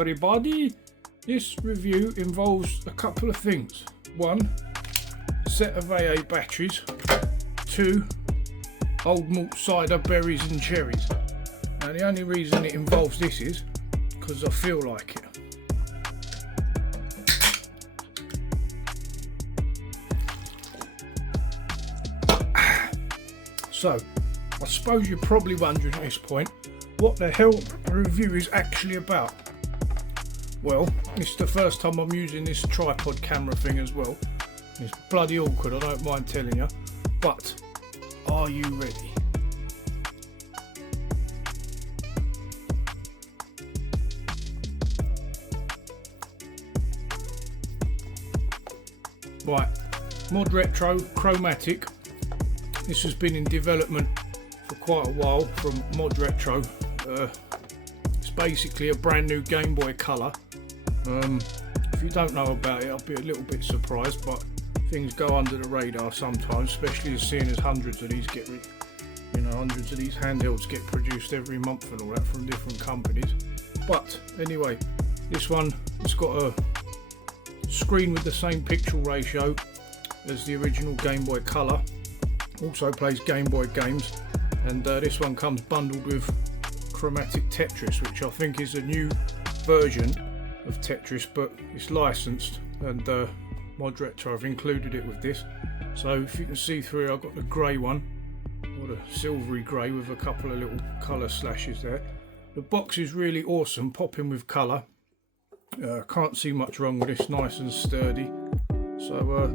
everybody. This review involves a couple of things. 1, set of AA batteries. 2, old malt cider, berries and cherries. Now the only reason it involves this is because I feel like it. So, I suppose you're probably wondering at this point, what the hell the review is actually about. Well, it's the first time I'm using this tripod camera thing as well. It's bloody awkward, I don't mind telling you. But, are you ready? Right, Modretro Chromatic. This has been in development for quite a while from Modretro. It's basically a brand new Game Boy Color. If you don't know about it, I'll be a little bit surprised, but things go under the radar sometimes, especially seeing as hundreds of these hundreds of these handhelds get produced every month and all that from different companies. But anyway, this one, it's got a screen with the same pixel ratio as the original Game Boy Color. Also plays Game Boy games, and this one comes bundled with Chromatic Tetris, which I think is a new version of Tetris, but it's licensed, and Modretro have included it with this. So if you can see through, I've got the grey one, or the silvery grey with a couple of little colour slashes there. The box is really awesome, popping with colour. Can't see much wrong with this, nice and sturdy. So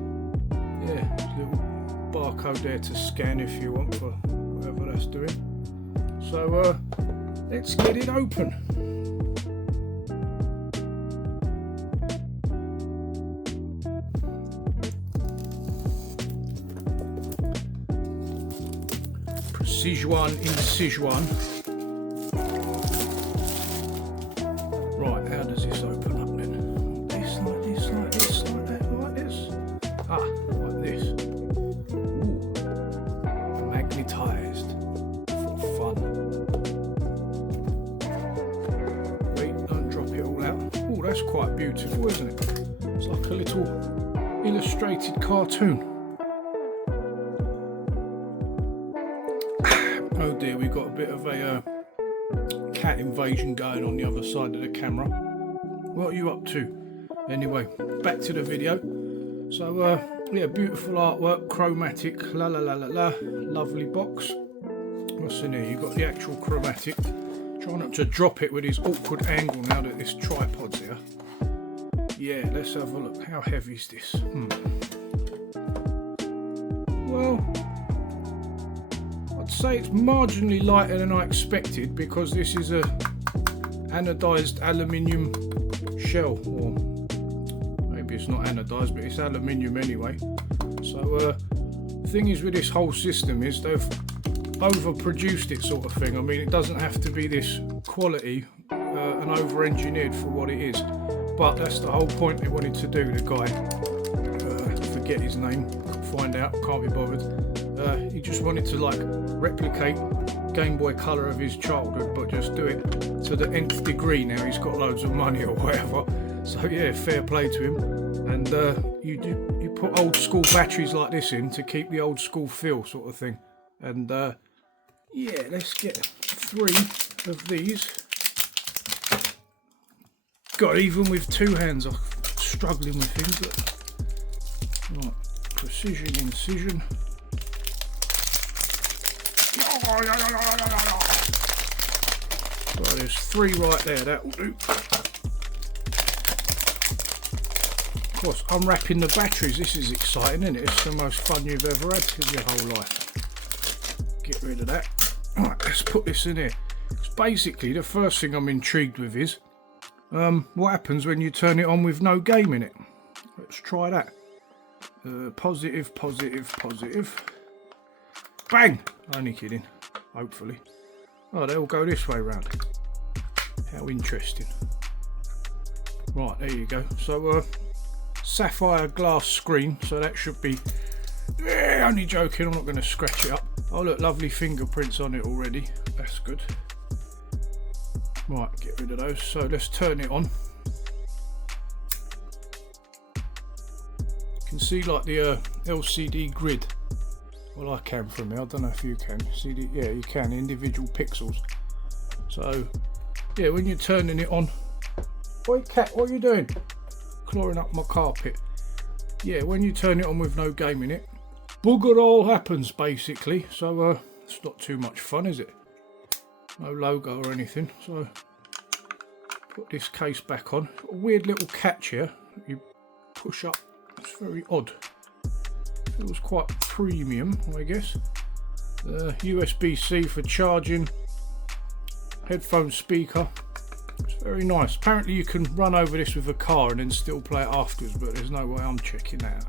yeah, little barcode there to scan if you want for whatever that's doing. So let's get it open. Sichuan in Sichuan. Right, how does this open up then? This, like this, like this, like that, like this. Ah, like this. Ooh. Magnetised for fun. Wait, don't drop it all out. Oh, that's quite beautiful, isn't it? It's like a little illustrated cartoon. Oh dear, we've got a bit of a cat invasion going on the other side of the camera. What are you up to? Anyway, back to the video. So yeah, beautiful artwork, chromatic, la la la la la, lovely box. What's in here? You've got the actual chromatic. Try not to drop it with this awkward angle now that this tripod's here. Yeah, let's have a look. How heavy is this? Well, I'd say it's marginally lighter than I expected, because this is a anodized aluminium shell, or maybe it's not anodized, but it's aluminium anyway. So thing is with this whole system is they've overproduced it, sort of thing. I mean, it doesn't have to be this quality and over-engineered for what it is, but that's the whole point they wanted to do. The guy, forget his name, find out, can't be bothered. He just wanted to like replicate Game Boy Color of his childhood, but just do it to the nth degree. Now he's got loads of money or whatever, so yeah, fair play to him. And you put old school batteries like this in to keep the old school feel, sort of thing. And yeah, let's get 3 of these. God, even with 2 hands I'm struggling with things. But right, precision incision. So there's 3 right there, that will do. Of course, unwrapping the batteries, this is exciting, isn't it? It's the most fun you've ever had in your whole life. Get rid of that. Alright, let's put this in here. It's basically, the first thing I'm intrigued with is what happens when you turn it on with no game in it. Let's try that. Positive, positive, positive. Bang! Only kidding, hopefully. Oh, they all go this way round. How interesting. Right, there you go. So, sapphire glass screen, so that should be... only joking, I'm not going to scratch it up. Oh look, lovely fingerprints on it already. That's good. Right, get rid of those. So let's turn it on. You can see like the LCD grid. Well, I can from here. I don't know if you can. CD, yeah, you can. Individual pixels. So, yeah, when you're turning it on. Oi, cat, what are you doing? Clawing up my carpet. Yeah, when you turn it on with no game in it, bugger all happens basically. So, it's not too much fun, is it? No logo or anything. So, put this case back on. Got a weird little catch here. You push up. It's very odd. Feels quite premium, I guess. USB-C for charging. Headphone speaker. It's very nice. Apparently you can run over this with a car and then still play it afterwards, but there's no way I'm checking that out.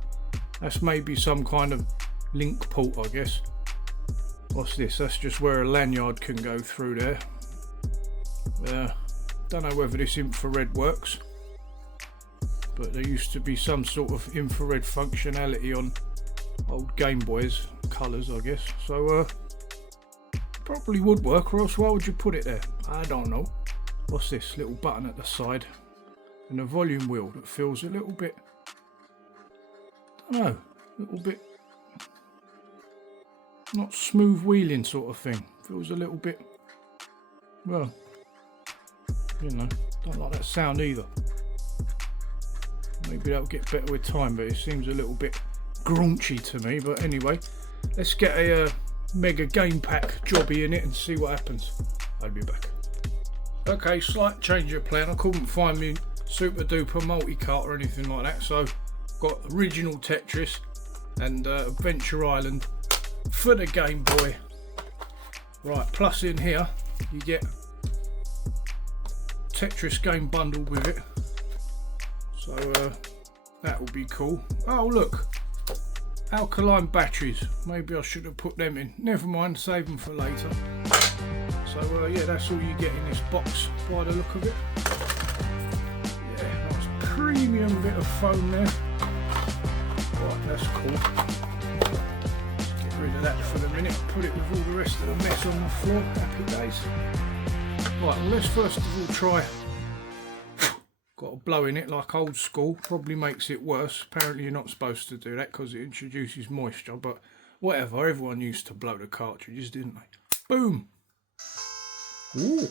That's maybe some kind of link port, I guess. What's this? That's just where a lanyard can go through there. Don't know whether this infrared works, but there used to be some sort of infrared functionality on old Game Boys, colours I guess, so probably would work, or else why would you put it there? I don't know. What's this? Little button at the side and a volume wheel that feels a little bit, I don't know, a little bit not smooth wheeling sort of thing. Feels a little bit, well, you know, don't like that sound either. Maybe that'll get better with time, but it seems a little bit graunchy to me. But anyway, let's get a mega game pack jobby in it and see what happens. I'll be back. Okay, slight change of plan. I couldn't find me super duper multi-cart or anything like that, so got original Tetris and Adventure Island for the Game Boy. Right, plus in here you get Tetris game bundled with it, so that will be cool. Oh look, alkaline batteries. Maybe I should have put them in. Never mind, save them for later. So yeah, that's all you get in this box by the look of it. Yeah, nice premium bit of foam there. Right, that's cool. Get rid of that for the minute. Put it with all the rest of the mess on the floor. Happy days. Right, well let's first of all try. Got to blow in it like old school. Probably makes it worse. Apparently you're not supposed to do that because it introduces moisture, but whatever. Everyone used to blow the cartridges, didn't they? Boom! Ooh!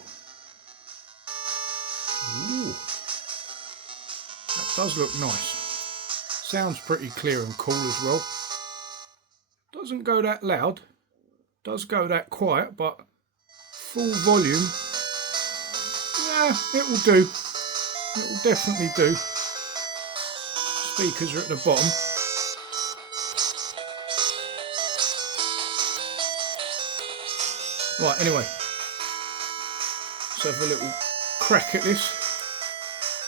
Ooh! That does look nice. Sounds pretty clear and cool as well. Doesn't go that loud. Does go that quiet, but full volume. Yeah, it will do. It will definitely do. Speakers are at the bottom. Right, anyway. Let's have a little crack at this.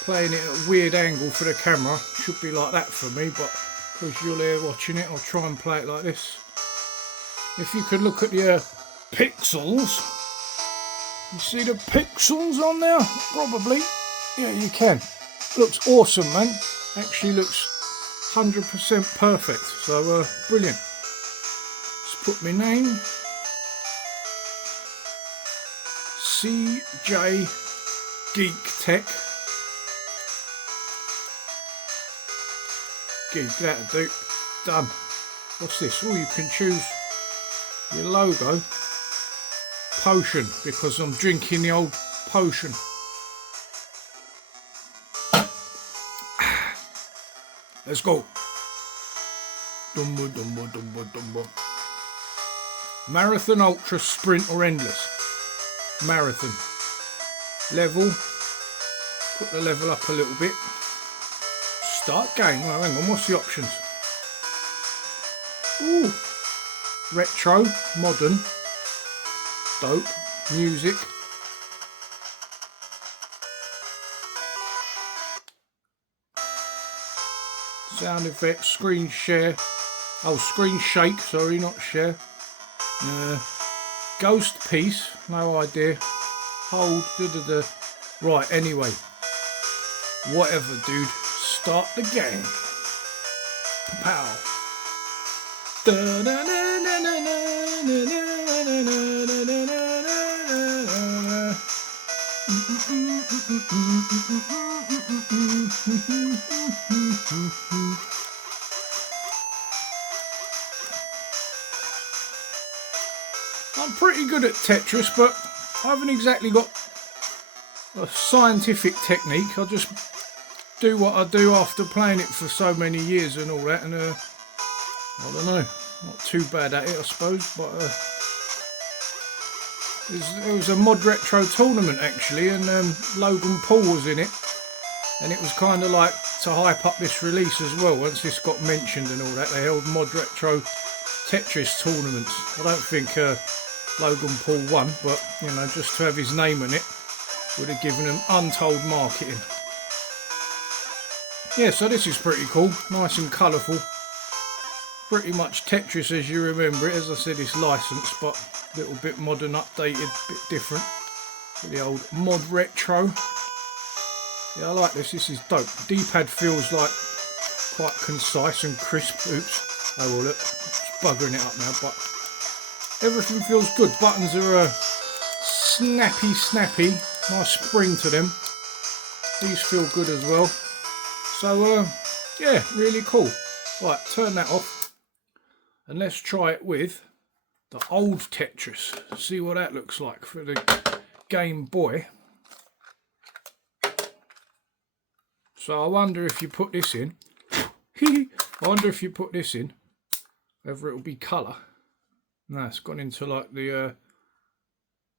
Playing it at a weird angle for the camera. Should be like that for me, but because you're there watching it, I'll try and play it like this. If you could look at the pixels. You see the pixels on there? Probably. Yeah, you can. Looks awesome, man. Actually looks 100% perfect. So, brilliant. Let's put my name. CJ Geek Tech. Geek, that'll do. Done. What's this? Oh, you can choose your logo. Potion, because I'm drinking the old potion. Let's go. Dumba, dumba, dumba, dumba. Marathon, ultra, sprint or endless? Marathon. Level. Put the level up a little bit. Start game. Oh, hang on, what's the options? Ooh. Retro, modern. Dope. Music. Sound effects, screen share. Oh, screen shake, sorry, not share. Ghost piece, no idea. Hold, da-da-da. Right, anyway. Whatever, dude. Start the game. Pow. I'm pretty good at Tetris, but I haven't exactly got a scientific technique. I just do what I do after playing it for so many years and all that, and I don't know, not too bad at it, I suppose. But it was a Modretro tournament actually, and Logan Paul was in it, and it was kind of like to hype up this release as well. Once this got mentioned and all that, they held Modretro Tetris tournaments. I don't think Logan Paul won, but you know, just to have his name in it would have given him untold marketing. Yeah, so this is pretty cool, nice and colourful. Pretty much Tetris as you remember it. As I said, it's licensed, but a little bit modern, updated, bit different. The old Modretro. Yeah, I like this. This is dope. D-pad feels like quite concise and crisp. Oops. Oh well, look, it's buggering it up now, but everything feels good. Buttons are snappy. Nice spring to them. These feel good as well. So yeah, really cool. Right, turn that off and let's try it with the old Tetris. See what that looks like for the Game Boy. So I wonder if you put this in. I wonder if you put this in, whether it'll be colour. No, it's gone into like the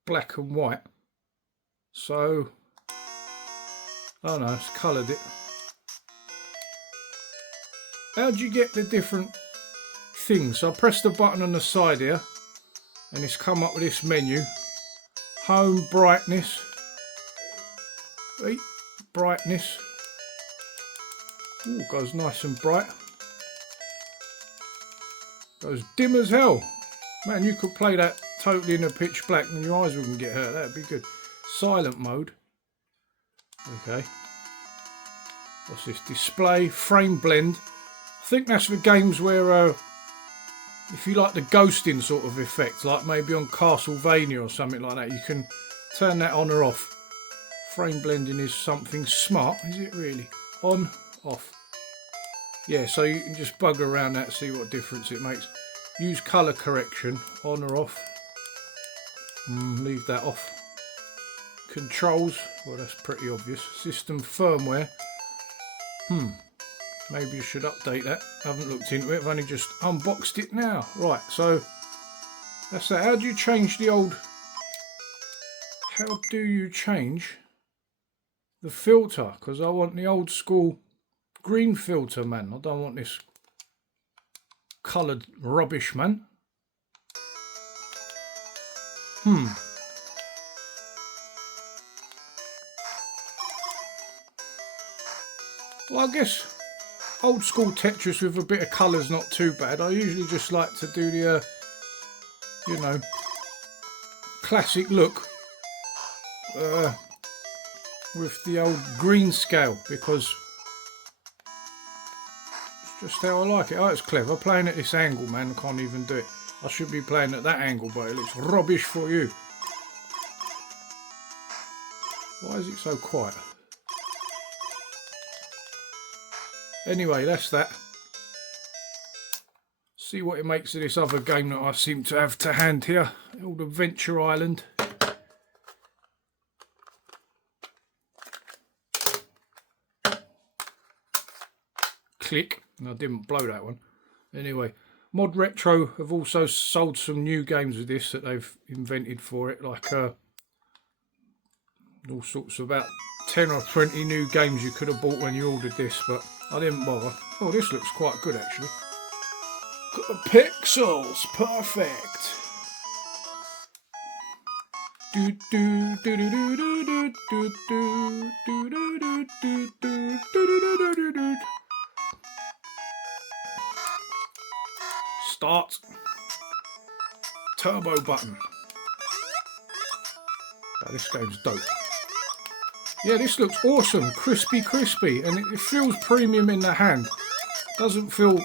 black and white. So oh no, it's coloured it. How do you get the different things? So I press the button on the side here and it's come up with this menu. Home, brightness. Right, brightness. Ooh, goes nice and bright. Goes dim as hell. Man, you could play that totally in a pitch black and your eyes wouldn't get hurt. That'd be good. Silent mode. Okay. What's this? Display, frame blend. I think that's for games where if you like the ghosting sort of effect, like maybe on Castlevania or something like that, you can turn that on or off. Frame blending is something smart, is it really? On, off. Yeah, so you can just bug around that, see what difference it makes. Use colour correction, on or off. Leave that off. Controls, well that's pretty obvious. System firmware. Maybe you should update that. I haven't looked into it, I've only just unboxed it now. Right, so that's that. How do you change the old... How do you change the filter? Because I want the old school green filter, man. I don't want this coloured rubbish, man. Well, I guess old school Tetris with a bit of colour's not too bad. I usually just like to do the, you know, classic look with the old green scale, because it's just how I like it. Oh, it's clever. Playing at this angle, man, I can't even do it. I should be playing at that angle, but it looks rubbish for you. Why is it so quiet? Anyway, that's that. See what it makes of this other game that I seem to have to hand here. Old Adventure Island. Click. And I didn't blow that one. Anyway, Modretro have also sold some new games with this that they've invented for it. Like all sorts of about 10 or 20 new games you could have bought when you ordered this, but I didn't bother. Oh, this looks quite good actually. Got the pixels, perfect. Do do do do do do do do do do do do do do do. Start. Turbo button. Oh, this game's dope. Yeah, this looks awesome, crispy, and it feels premium in the hand. Doesn't feel,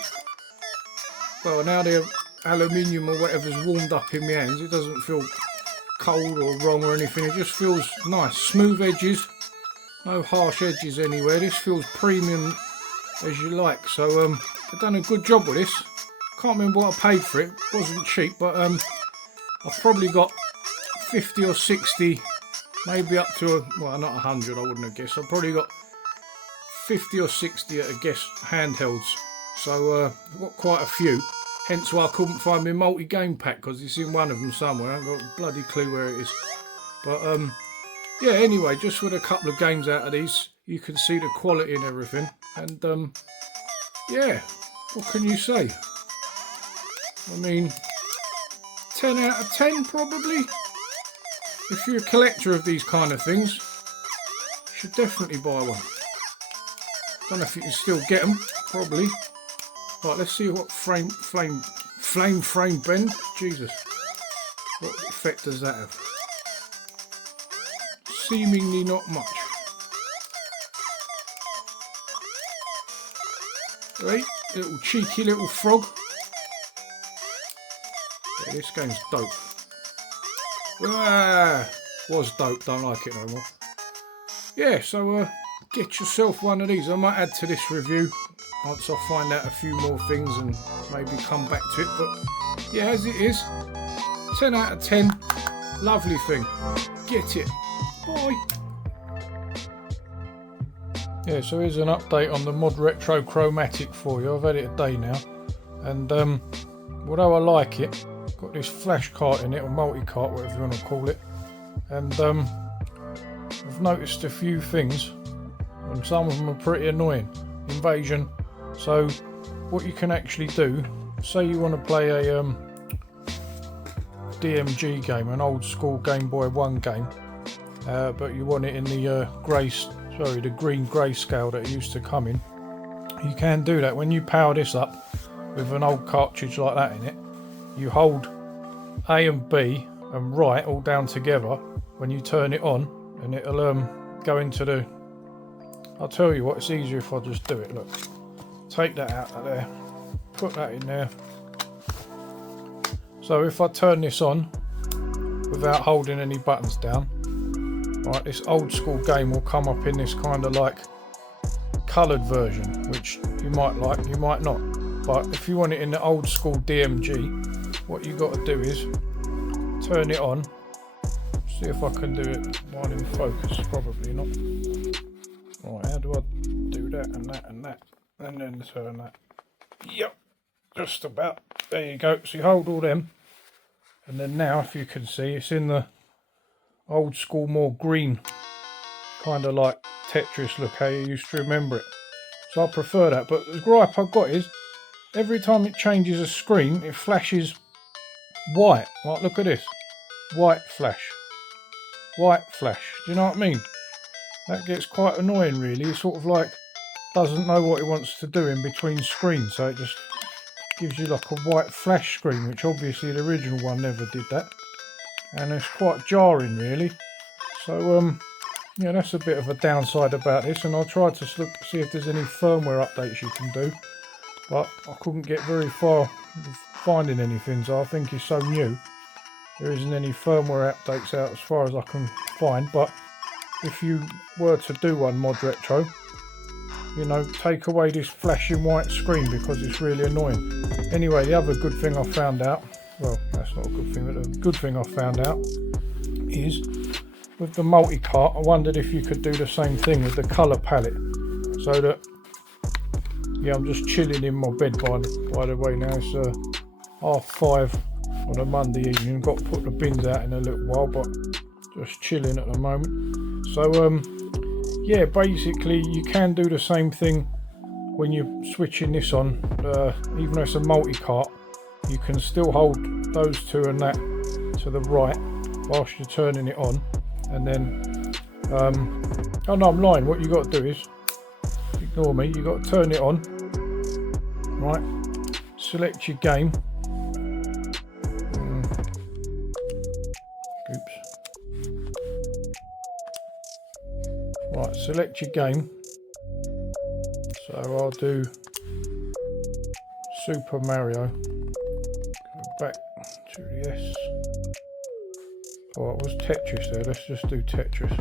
well, now the aluminium or whatever's warmed up in my hands, it doesn't feel cold or wrong or anything. It just feels nice, smooth edges. No harsh edges anywhere. This feels premium as you like. So I've done a good job with this. Can't remember what I paid for it. It wasn't cheap, but I've probably got 50 or 60, maybe up to well, not 100. I wouldn't have guessed. I've probably got 50 or 60 at a guess handhelds. So I've got quite a few. Hence why I couldn't find my multi-game pack, because it's in one of them somewhere. I haven't got a bloody clue where it is. But yeah, anyway, just with a couple of games out of these, you can see the quality and everything. And yeah, what can you say? I mean, 10 out of 10 probably. If you're a collector of these kind of things, you should definitely buy one. Don't know if you can still get them, probably. Right, let's see what frame bend. Jesus, what effect does that have? Seemingly not much. Right, little cheeky little frog. Yeah, this game's dope. Ah, was dope, don't like it no more. Yeah, so get yourself one of these. I might add to this review once I find out a few more things and maybe come back to it. But yeah, as it is, 10 out of 10. Lovely thing. Get it. Bye. Yeah, so here's an update on the Modretro Chromatic for you. I've had it a day now, and although I like it, got this flash cart in it, or multi-cart, whatever you want to call it, and I've noticed a few things, and some of them are pretty annoying. Invasion. So what you can actually do, say you want to play a DMG game, an old school Game Boy 1 game, but you want it in the the green grayscale that it used to come in. You can do that when you power this up with an old cartridge like that in it. You hold A and B and right all down together when you turn it on, and it'll go into the. I'll tell you what, it's easier if I just do it. Look, take that out of there, put that in there. So if I turn this on without holding any buttons down, right, this old school game will come up in this kind of like coloured version, which you might like, you might not. But if you want it in the old school DMG, what you got to do is turn it on. See if I can do it while in focus. Probably not. Right, how do I do that and that and that, and then turn that? Yep, just about. There you go. So you hold all them, and then now, if you can see, it's in the old school, more green, kind of like Tetris look, how you used to remember it. So I prefer that. But the gripe I've got is every time it changes a screen, it flashes white. Like, look at this, white flash, white flash. Do you know what I mean? That gets quite annoying, really. It sort of like doesn't know what it wants to do in between screens, so it just gives you like a white flash screen, which obviously the original one never did that, and it's quite jarring, really. So yeah, that's a bit of a downside about this, and I tried to see if there's any firmware updates you can do, but I couldn't get very far with finding anything. So I think it's so new, there isn't any firmware updates out as far as I can find. But if you were to do one, Modretro, you know, take away this flashing white screen, because it's really annoying. Anyway, the other good thing I found out, well, that's not a good thing, but the good thing I found out is with the multi-cart, I wondered if you could do the same thing with the colour palette. So that, yeah, I'm just chilling in my bed by the way now. It's 5:30 on a Monday evening. Got to put the bins out in a little while, but just chilling at the moment. So yeah, basically you can do the same thing when you're switching this on. Even though it's a multi-cart, you can still hold those two and that to the right whilst you're turning it on, and then oh no, I'm lying. What you got to do is, ignore me, you got to turn it on, right, select your game, oops, right, select your game. So I'll do Super Mario, go back to the S. Oh, it was Tetris there, let's just do Tetris.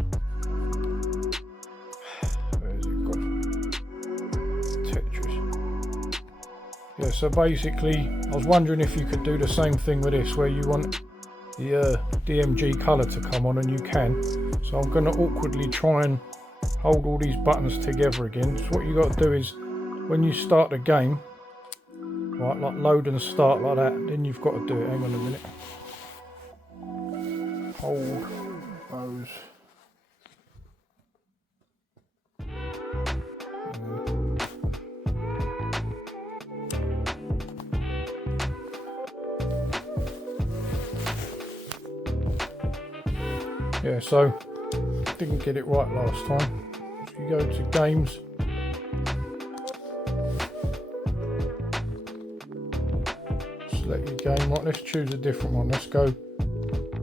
Yeah, so basically I was wondering if you could do the same thing with this, where you want the DMG colour to come on, and you can. So I'm going to awkwardly try and hold all these buttons together again. So what you got to do is, when you start the game, right, like load and start like that, then you've got to do it. Hang on a minute. Hold those. Yeah, so didn't get it right last time. So you go to games, select your game. Right, let's choose a different one. Let's go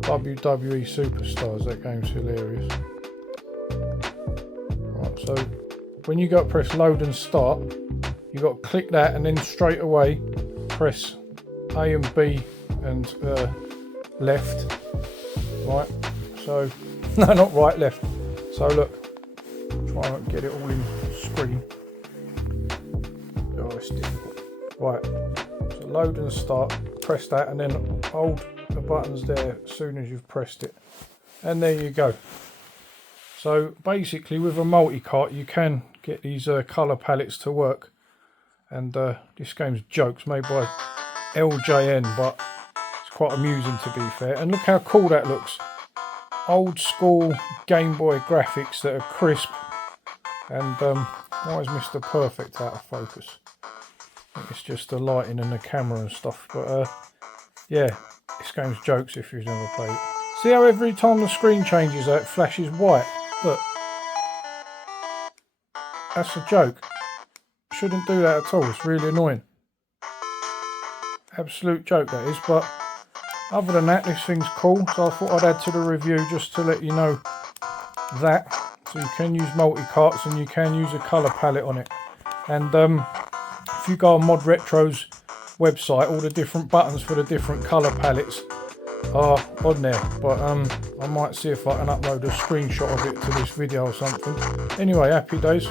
WWE Superstars. That game's hilarious. Right, so when you go to press load and start, you got to click that, and then straight away press A and B and left. Right. So, no, not right, left. So look, try and get it all in screen. Oh, it's difficult. Right, so load and start, press that, and then hold the buttons there as soon as you've pressed it. And there you go. So basically with a multi-cart you can get these colour palettes to work. And this game's jokes, made by LJN, but it's quite amusing to be fair. And look how cool that looks. Old school Game Boy graphics that are crisp, and why is Mr. Perfect out of focus? I think it's just the lighting and the camera and stuff, but yeah, this game's jokes if you've never played it. See how every time the screen changes it flashes white? Look, that's a joke. Shouldn't do that at all, it's really annoying. Absolute joke that is, but other than that, this thing's cool, so I thought I'd add to the review just to let you know that. So you can use multi-carts and you can use a colour palette on it. And if you go on Modretro's website, all the different buttons for the different colour palettes are on there. But I might see if I can upload a screenshot of it to this video or something. Anyway, happy days.